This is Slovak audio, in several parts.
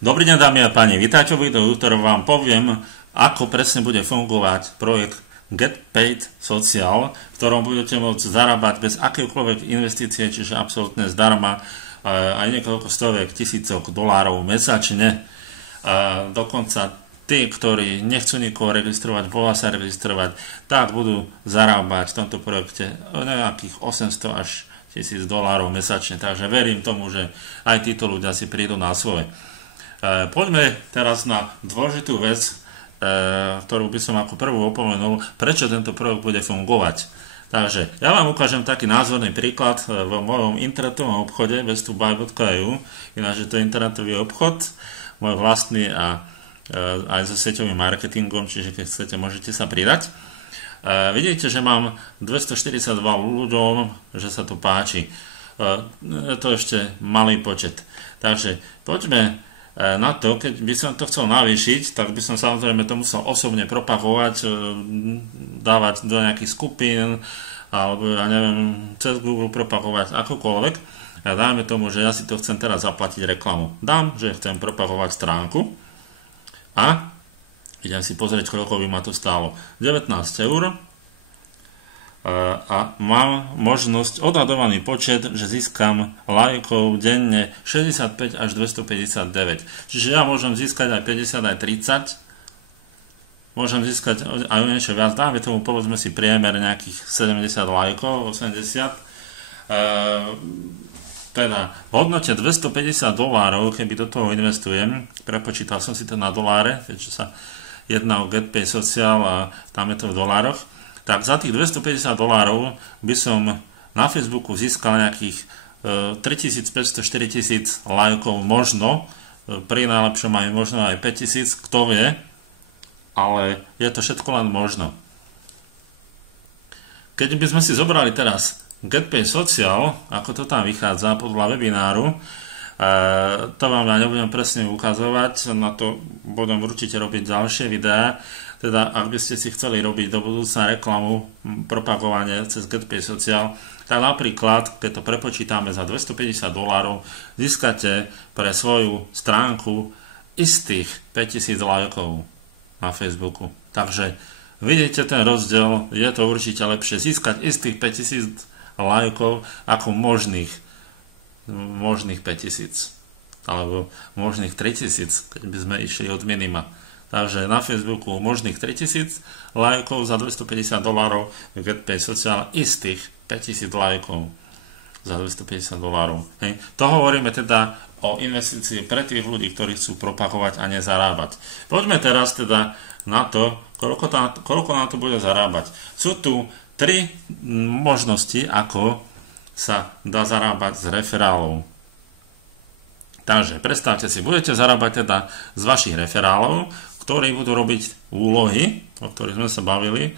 Dobrý deň, dámy a páni, vítajte v videu, ktorom vám poviem, ako presne bude fungovať projekt Get Paid Social, v ktorom budete môcť zarábať bez akékoľvek investície, čiže absolútne zdarma, aj niekoľko stoviek tisícok dolárov mesačne. Dokonca tí, ktorí nechcú nikoho registrovať, bola sa registrovať, tak budú zarábať v tomto projekte nejakých 800 až $1000 mesačne. Takže verím tomu, že aj títo ľudia si prídu na svoje. Poďme teraz na dôležitú vec, ktorú by som ako prvú opomenul, prečo tento projekt bude fungovať. Takže ja vám ukážem taký názorný príklad v mojom internetovom obchode besttobuy.eu, ináč je to internetový obchod, môj vlastný a aj so sieťovým marketingom, čiže keď chcete, môžete sa pridať. Vidíte, že mám 242 ľuďom, že sa to páči. Je to ešte malý počet. Takže poďme na to, keď by som to chcel navýšiť, tak by som samozrejme to musel osobne propagovať, dávať do nejakých skupín, alebo ja neviem, cez Google propagovať akokoľvek. A dajme tomu, že ja si to chcem teraz zaplatiť reklamu. Dám, že chcem propagovať stránku a idem si pozrieť, koľko by ma to stálo. 19 €. A mám možnosť, odhadovaný počet, že získam lajkov denne 65 až 259. Čiže ja môžem získať aj 50, aj 30. Môžem získať aj niečo viac. Dáme tomu, povedzme si priemer nejakých 70 lajkov, 80. Teda v hodnote $250, keby do toho investujem, prepočítal som si to na doláre, keďže sa jedná o Get Paid Social a tam je to v dolároch, tak za tých $250 by som na Facebooku získal nejakých 3500-4000 lajkov možno, pri najlepšom aj možno aj 5000, kto vie, ale je to všetko len možno. Keď by sme si zobrali teraz Get Paid Social, ako to tam vychádza podľa webináru, to vám ja nebudem presne ukazovať, na to budem určite robiť ďalšie videá. Teda ak by ste si chceli robiť do budúcna reklamu, propagovanie cez Get Paid Social, tak napríklad, keď to prepočítame za $250, získate pre svoju stránku istých 5000 lajkov na Facebooku. Takže vidíte ten rozdiel, je to určite lepšie získať istých 5000 lajkov ako možných 5000 alebo možných 3000, keď by sme išli od minima. Takže na Facebooku možných 3000 lajkov za $250, Get Paid Social istých 5000 lajkov za $250. Hej. To hovoríme teda o investícii pre tých ľudí, ktorí chcú propagovať a nezarábať. Poďme teraz teda na to, koľko na to bude zarábať. Sú tu 3 možnosti, ako sa dá zarábať z referálov. Takže predstavte si, budete zarábať teda z vašich referálov, ktorí budú robiť úlohy, o ktorých sme sa bavili,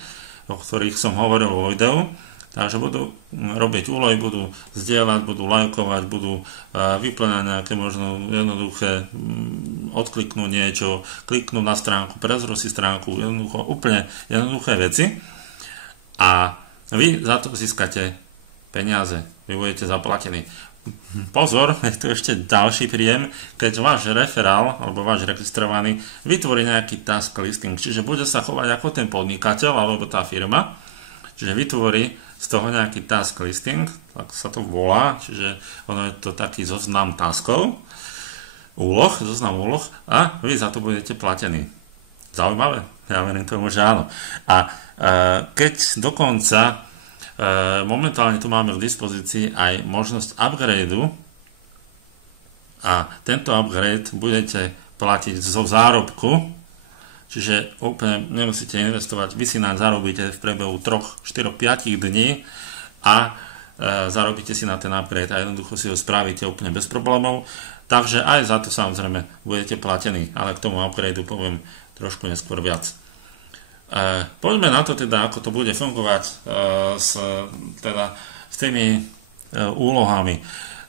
o ktorých som hovoril vo videu. Takže budú robiť úlohy, budú zdieľať, budú lajkovať, budú vyplňať nejaké možno jednoduché, odkliknúť niečo, kliknúť na stránku, prezrú si stránku, úplne jednoduché veci. A vy za to získate peniaze, vy budete zaplatení. Pozor, je tu ešte ďalší príjem, keď váš referál alebo váš registrovaný vytvorí nejaký task listing, čiže bude sa chovať ako ten podnikateľ alebo tá firma, čiže vytvorí z toho nejaký task listing, tak sa to volá, čiže ono je to taký zoznam taskov, zoznam úloh a vy za to budete platení. Zaujímavé? Ja verím tomu, že áno. A keď dokonca momentálne tu máme k dispozícii aj možnosť upgradeu a tento upgrade budete platiť zo zárobku, čiže úplne nemusíte investovať, vy si nám zarobíte v priebehu 3, 4, 5 dní a zarobíte si na ten upgrade a jednoducho si ho spravíte úplne bez problémov, takže aj za to samozrejme budete platení, ale k tomu upgradeu poviem trošku neskôr viac. Poďme na to teda, ako to bude fungovať s tými úlohami.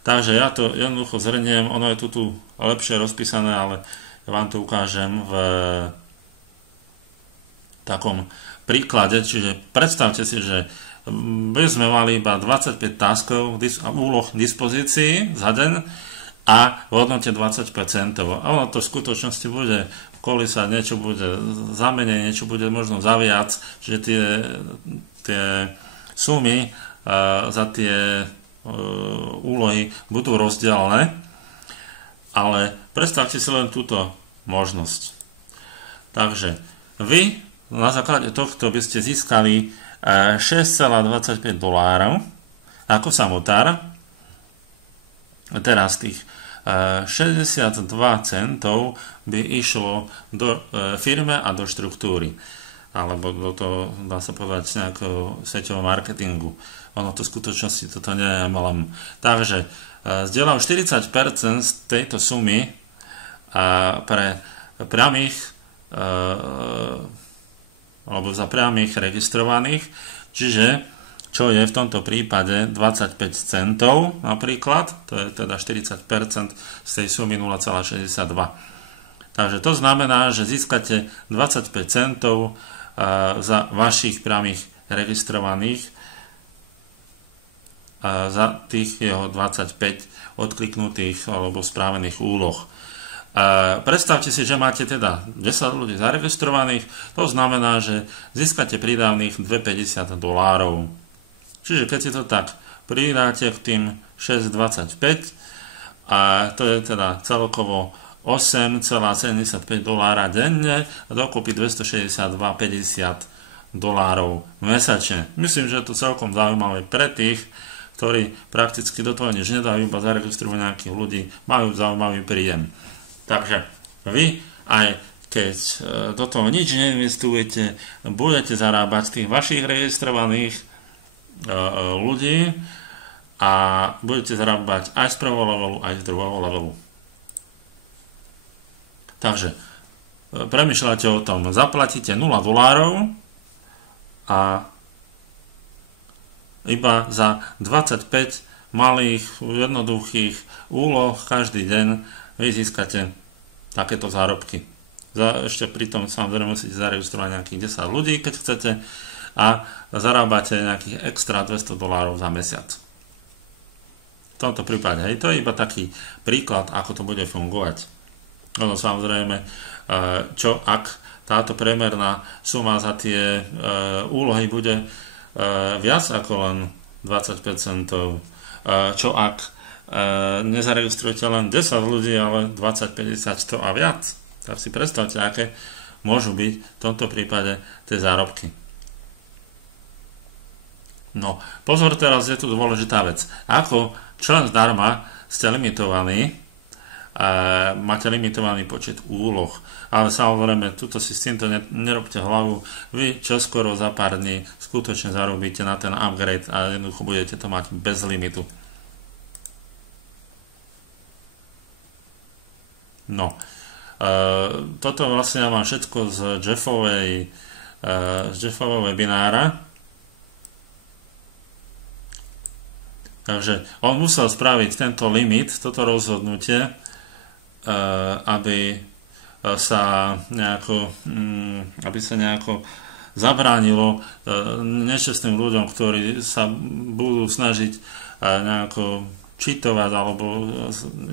Takže ja to jednoducho zhrniem, ono je tu lepšie rozpísané, ale ja vám to ukážem v takom príklade, čiže predstavte si, že by sme mali iba 25 taskov úloh k dispozícii za deň a v hodnote 25 centov. A ono to v skutočnosti bude kolísať, niečo bude za menej, niečo bude možno za viac, že tie sumy za tie úlohy budú rozdielne, ale predstavte si len túto možnosť. Takže vy na základe tohto by ste získali $6,25 ako samotár. Teraz tých 62 centov by išlo do firmy a do štruktúry, alebo do toho, dá sa povedať, nejakého sieťového marketingu. Ono to v skutočnosti toto nie je MLM. Takže zdieľam 40% z tejto sumy pre priamých alebo za priamých registrovaných, čiže čo je v tomto prípade 25 centov napríklad, to je teda 40% z tej sumy 0,62. Takže to znamená, že získate 25 centov za vašich priamých registrovaných za tých jeho 25 odkliknutých alebo správených úloh. Predstavte si, že máte teda 10 ľudí zaregistrovaných, to znamená, že získate prídavných $2,50. Čiže keď si to tak pridáte k tým 6,25 a to je teda celkovo $8,75 denne a dokopy $262,50 mesačne. Myslím, že je to celkom zaujímavé pre tých, ktorí prakticky do toho nič nedajú, iba zaregistrujú nejakých ľudí, majú zaujímavý príjem. Takže vy aj keď do toho nič neinvestujete, budete zarábať z tých vašich registrovaných ľudí a budete zarábať aj z prvého levelu, aj z druhého levelu. Takže premýšľate o tom, zaplatíte $0 a iba za 25 malých, jednoduchých úloh každý deň vy získate takéto zárobky. Ešte pritom samozrejme musíte zaregistrovať nejakých 10 ľudí, keď chcete, a zarábate nejakých extra $200 za mesiac. V tomto prípade, hej, to je iba taký príklad, ako to bude fungovať. No samozrejme, čo ak táto priemerná suma za tie úlohy bude viac ako len 25%, čo ak nezaregistrujete len 10 ľudí, ale 20, 50, 100 a viac. Tak si predstavte, aké môžu byť v tomto prípade tie zárobky. No, pozor, teraz je tu dôležitá vec. Ako člen zdarma ste limitovaní, máte limitovaný počet úloh, ale samozrejme, tuto si s týmto nerobte hlavu. Vy čoskoro za pár dní skutočne zarobíte na ten upgrade a jednoducho budete to mať bez limitu. No, toto vlastne ja mám všetko z Jeffového webinára. Takže on musel spraviť tento limit, toto rozhodnutie, aby sa nejako zabránilo nečestným ľuďom, ktorí sa budú snažiť nejako cheatovať alebo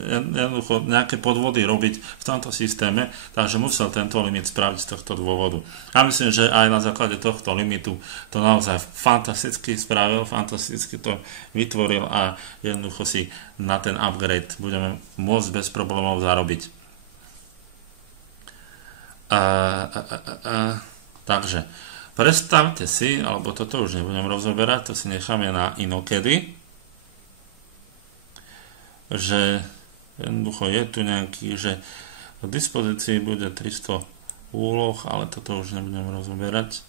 jednoducho nejaké podvody robiť v tomto systéme, takže musel tento limit spraviť z tohto dôvodu. A myslím, že aj na základe tohto limitu to naozaj fantasticky spravil, fantasticky to vytvoril a jednoducho si na ten upgrade budeme môcť bez problémov zarobiť. Takže predstavte si, alebo toto už nebudem rozoberať, to si necháme na inokedy, že jednoducho je tu nejaký, že v dispozícii bude 300 úloh, ale toto už nebudem rozoberať.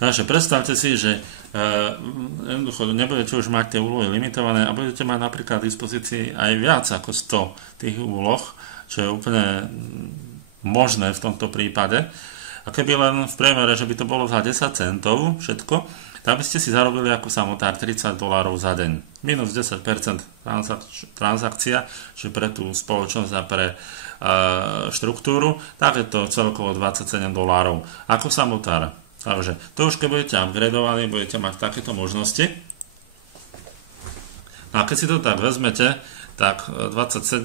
Takže predstavte si, že jednoducho nebudete už mať tie úlohy limitované a budete mať napríklad v dispozícii aj viac ako 100 tých úloh, čo je úplne možné v tomto prípade. A keby len v priemere, že by to bolo za 10 centov všetko, tak by ste si zarobili ako samotár $30 za deň. Minus 10% transakcia, čiže pre tú spoločnosť a pre štruktúru, tak je to celkovo $27 ako samotár. Takže to už keď budete upgradeovaní, budete mať takéto možnosti. A keď si to tak vezmete, tak $27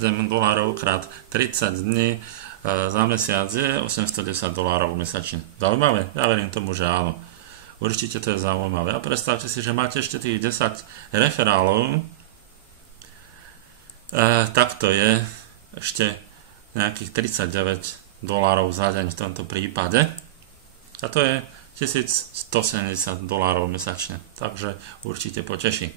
krát 30 dní za mesiac je $810 mesačne. Zaujímavé? Ja verím tomu, že áno. Určite to je zaujímavé. A predstavte si, že máte ešte tých 10 referálov, tak to je ešte nejakých $39 za deň v tomto prípade. A to je $1170 mesačne. Takže určite poteší.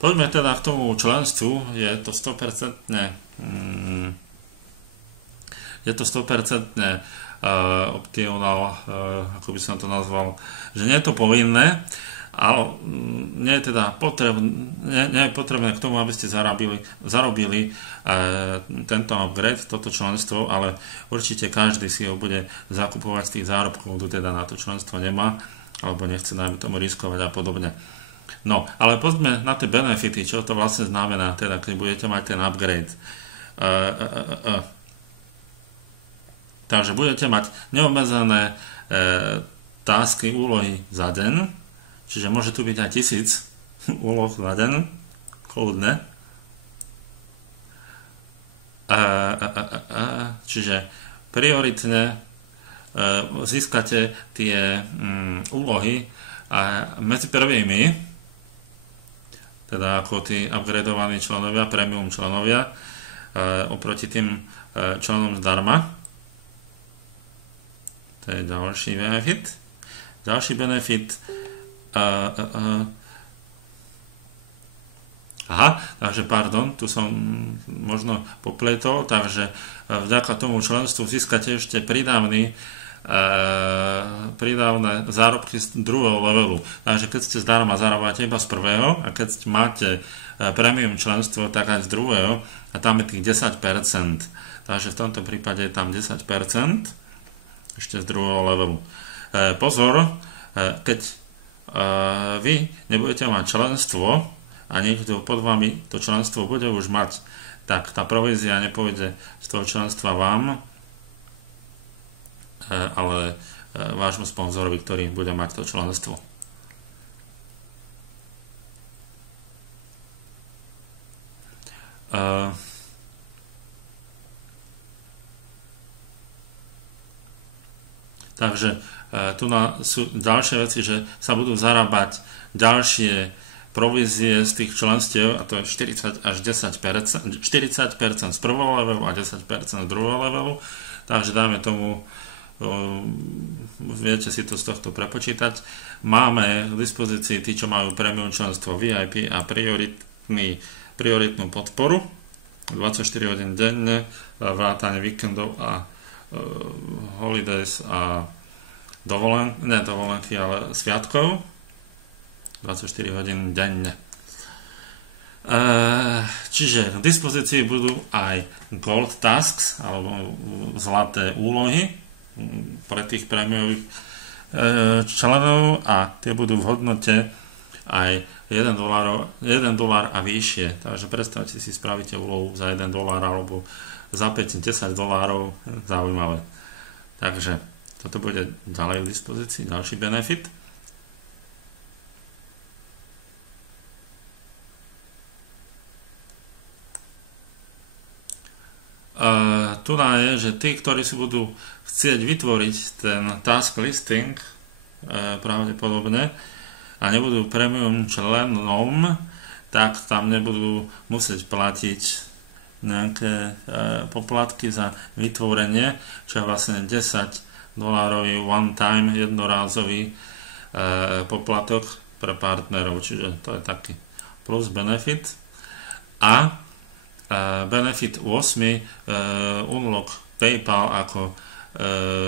Poďme teda k tomu členstvu. Je to 100% optional, ako by som to nazval, že nie je to povinné, ale nie je teda potrebné k tomu, aby ste zarobili tento upgrade, toto členstvo, ale určite každý si ho bude zakupovať z tých zárobkov, kto teda na to členstvo nemá, alebo nechce najmä tomu riskovať a podobne. No, ale poďme na tie benefity, čo to vlastne znamená, teda keď budete mať ten upgrade. Takže budete mať neobmedzené tasky, úlohy za deň, čiže môže tu byť aj 1000 úloh za deň, kľudne. Čiže prioritne získate tie úlohy medzi prvými, teda ako tí upgradeovaní členovia, premium členovia, oproti tým členom zdarma. To je ďalší benefit. Ďalší benefit. Takže pardon, tu som možno popletol, takže vďaka tomu členstvu získate ešte pridávne zárobky z druhého levelu. Takže keď ste zdarma, zarábate iba z prvého, a keď máte premium členstvo, tak aj z druhého, a tam je tých 10%. Takže v tomto prípade je tam 10%. Ešte z druhého levelu. Pozor, keď vy nebudete mať členstvo a niekto pod vami to členstvo bude už mať, tak tá provízia nepôjde z toho členstva vám, ale vášmu sponzorovi, ktorý bude mať to členstvo. Takže tu sú ďalšie veci, že sa budú zarábať ďalšie provízie z tých členstiev, a to je 40 až 10%, 40% z prvého levelu a 10% z druhého levelu. Takže dajme tomu, viete si to z tohto prepočítať. Máme k dispozícii tí, čo majú premium členstvo VIP a prioritnú podporu 24 hodín denne, vrátane víkendov a holidays a dovolenky, ale sviatkov 24 hodín denne. Čiže k dispozícii budú aj gold tasks alebo zlaté úlohy pre tých prémiových členov, a tie budú v hodnote aj $1 a vyššie. Takže predstavte si, spravíte úlohu za $1 alebo za $5-10, zaujímavé. Takže toto bude ďalej v dispozícii, ďalší benefit. Tu je, že tí, ktorí si budú chcieť vytvoriť ten task listing, pravdepodobne, a nebudú premium členom, tak tam nebudú musieť platiť nejaké poplatky za vytvorenie, čo je vlastne $10 one time jednorázový poplatok pre partnerov, čiže to je taký plus benefit. A benefit 8 unlock PayPal ako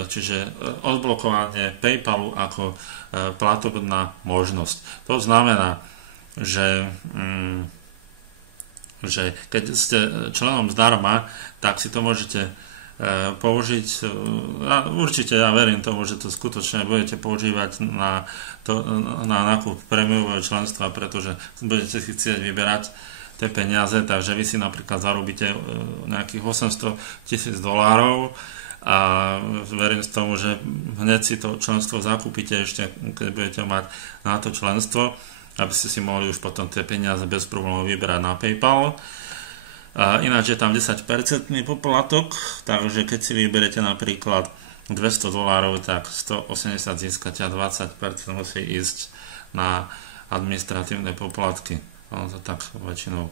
čiže odblokovanie PayPalu ako platobná možnosť. To znamená, že keď ste členom zdarma, tak si to môžete použiť. Určite ja verím tomu, že to skutočne budete používať na nákup prémiového členstva, pretože budete si chcieť vyberať tie peniaze, takže vy si napríklad zarobíte nejakých $800,000 a verím tomu, že hneď si to členstvo zakúpite ešte, keď budete mať na to členstvo, aby ste si mohli už potom tie peniaze bez problémov vyberať na PayPal. A ináč je tam 10% poplatok, takže keď si vyberete napríklad $200, tak 180 získate a 20% musí ísť na administratívne poplatky. To tak väčšinou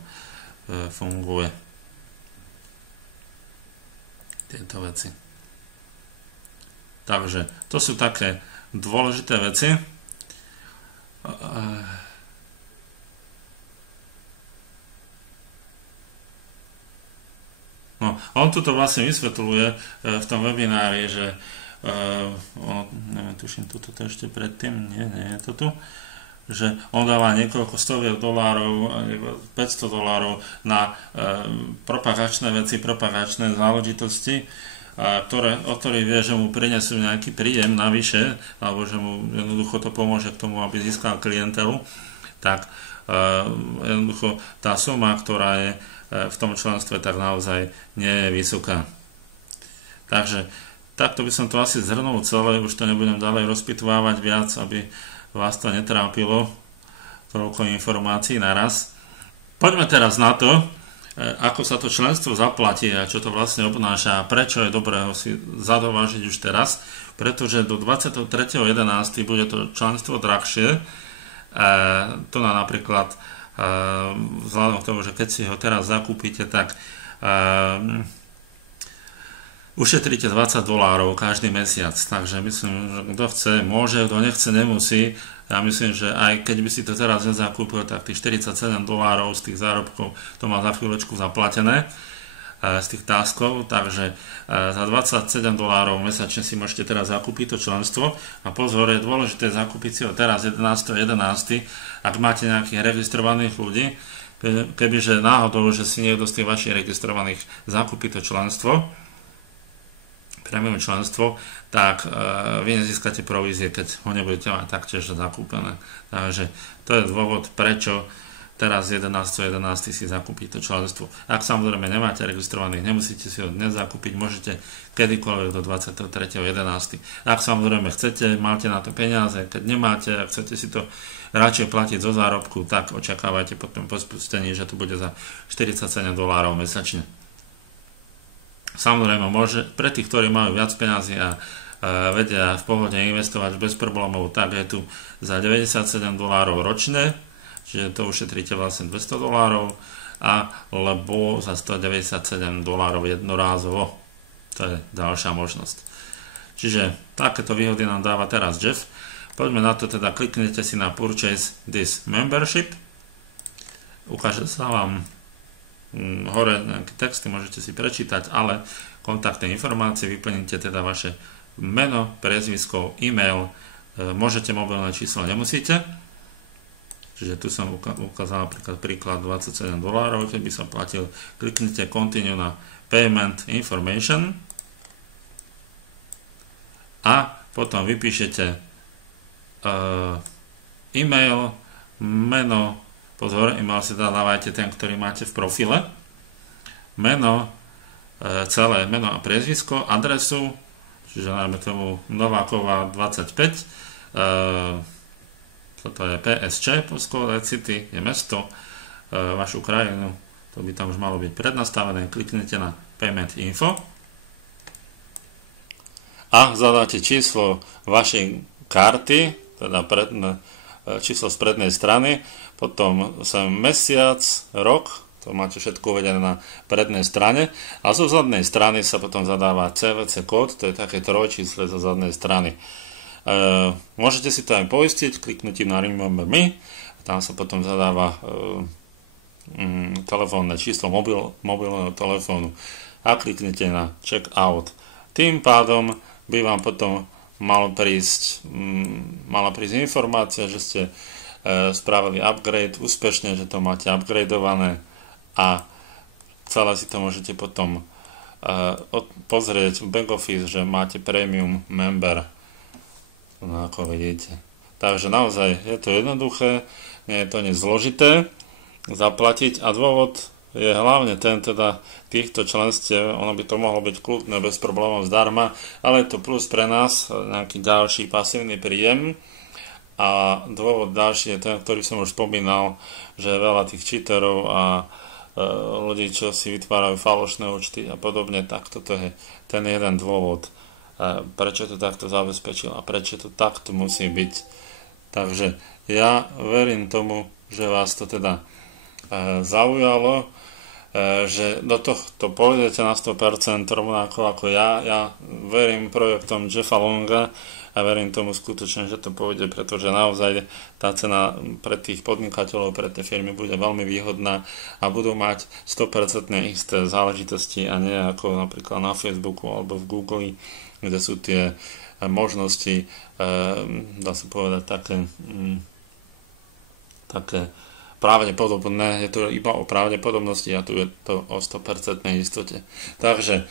funguje. Tieto veci. Takže to sú také dôležité veci. No, on tu to vlastne vysvetľuje v tom webinári, že neviem, tuším, toto ešte predtým, nie je to tu, že on dáva niekoľko $100, $500 na propagačné veci, propagačné záležitosti, o ktorých vie, že mu prinesú nejaký príjem navyše, alebo že mu jednoducho to pomôže k tomu, aby získal klientelu, tak jednoducho tá suma, ktorá je v tom členstve, tak naozaj nie je vysoká. Takže takto by som to asi zhrnul celé, už to nebudem ďalej rozpitvávať viac, aby vás to netrápilo, toľko informácií naraz. Poďme teraz na to, ako sa to členstvo zaplatí a čo to vlastne obnáša a prečo je dobré ho si zadovážiť už teraz, pretože do 23.11. bude to členstvo drahšie. To napríklad vzhľadom k tomu, že keď si ho teraz zakúpite, tak ušetríte $20 každý mesiac. Takže myslím, že kto chce, môže, kto nechce, nemusí. Ja myslím, že aj keď by si to teraz nezakúpil, tak tých $47 z tých zárobkov to má za chvíľočku zaplatené z tých táskov, takže za $27 mesačne si môžete teraz zakúpiť to členstvo a pozor, je dôležité zakúpiť si ho teraz 11.11. ak máte nejakých registrovaných ľudí, kebyže náhodou, že si niekto z tých vašich registrovaných zakúpi to členstvo, prémium členstvo, tak vy nezískate provízie, keď ho nebudete mať taktiež zakúpené. Takže to je dôvod, prečo teraz 11.11. si zakúpiť to členstvo. Ak samozrejme nemáte registrovaných, nemusíte si ho dnes zakúpiť, môžete kedykoľvek do 23.11. Ak samozrejme chcete, máte na to peniaze, keď nemáte a chcete si to radšej platiť zo zárobku, tak očakávajte potom po spustení, že to bude za $47 mesačne. Samozrejme, môže, pre tých, ktorí majú viac peniazy a vedia v pohode investovať bez problémov, tak je tu za $97 ročne, čiže to ušetríte vlastne $200 alebo za $197 jednorázovo. To je ďalšia možnosť. Čiže takéto výhody nám dáva teraz Jeff. Poďme na to, teda kliknete si na Purchase this membership. Ukáže sa vám hore nejaké texty, môžete si prečítať, ale kontaktné informácie, vyplníte teda vaše meno, priezvisko, e-mail, môžete mobilné číslo, nemusíte. Čiže tu som ukázal napríklad príklad $27, keď by som platil, kliknite Continue na Payment Information a potom vypíšete e-mail, meno, pozor, e-mail si dávajte ten, ktorý máte v profile, meno, celé meno a priezvisko, adresu, čiže najmä tomu Nováková 25, toto je PSČ, Polsko City, je mesto, vašu krajinu, to by tam už malo byť prednastavené, kliknete na Payment Info a zadáte číslo vašej karty, teda číslo z prednej strany, potom sem mesiac, rok, to máte všetko uvedené na prednej strane a zo zadnej strany sa potom zadáva CVC kód, to je také trojčísle zo zadnej strany. Môžete si to aj poistiť kliknutím na Remember Me, tam sa potom zadáva telefónne číslo mobilného telefónu a kliknete na Check Out. Tým pádom by vám potom mala prísť informácia, že ste spravili upgrade úspešne, že to máte upgradeované a celé si to môžete potom pozrieť v back office, že máte premium member, no ako vidíte. Takže naozaj je to jednoduché, nie je to nič zložité zaplatiť a dôvod je hlavne ten, teda týchto členstiev, ono by to mohlo byť kľudne bez problémov zdarma, ale je to plus pre nás, nejaký ďalší pasívny príjem. A dôvod ďalší je ten, ktorý som už spomínal, že veľa tých cheaterov a ľudí, čo si vytvárajú falošné účty a podobne, tak toto je ten jeden dôvod, prečo to takto zabezpečil a prečo to takto musí byť. Takže ja verím tomu, že vás to teda zaujalo, že do tohto pôjdete na 100% rovnako ako ja. Ja verím projektom Jeffa Longa a verím tomu skutočne, že to pôjde, pretože naozaj tá cena pre tých podnikateľov, pre tie firmy bude veľmi výhodná a budú mať 100% isté záležitosti a nie ako napríklad na Facebooku alebo v Google, kde sú tie možnosti, dá sa povedať, také pravdepodobné, je to iba o pravdepodobnosti a tu je to o 100% istote. Takže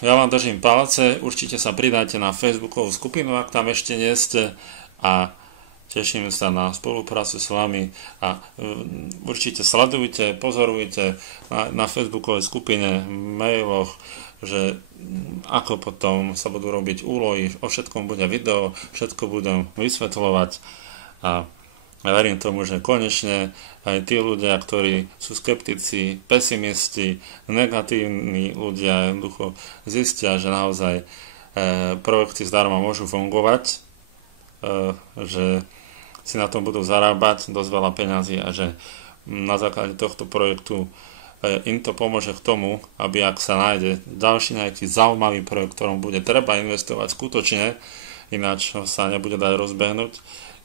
ja vám držím palce, určite sa pridajte na Facebookovú skupinu, ak tam ešte nie ste, a teším sa na spoluprácu s vami a určite sledujte, pozorujte na Facebookovej skupine, mailoch, že ako potom sa budú robiť úlohy, o všetkom bude video, všetko budem vysvetľovať a ja verím tomu, že konečne aj tí ľudia, ktorí sú skeptici, pesimisti, negatívni ľudia jednoducho zistia, že naozaj projekty zdarma môžu fungovať, že si na tom budú zarábať dosť veľa peňazí a že na základe tohto projektu im to pomôže k tomu, aby ak sa nájde ďalší nejaký zaujímavý projekt, ktorom bude treba investovať skutočne, ináč sa nebude dať rozbehnúť,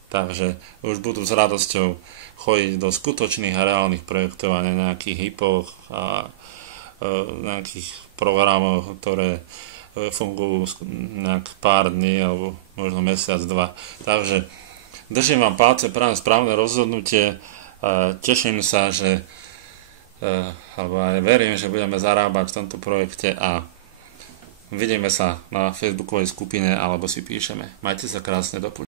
takže už budú s radosťou chodiť do skutočných a reálnych projektov a nejakých hypoch a nejakých programov, ktoré fungujú nejak pár dní alebo možno mesiac, dva. Takže držím vám palce, prajem správne rozhodnutie, teším sa, že alebo aj verím, že budeme zarábať v tomto projekte a vidíme sa na Facebookovej skupine alebo si píšeme. Majte sa krásne, do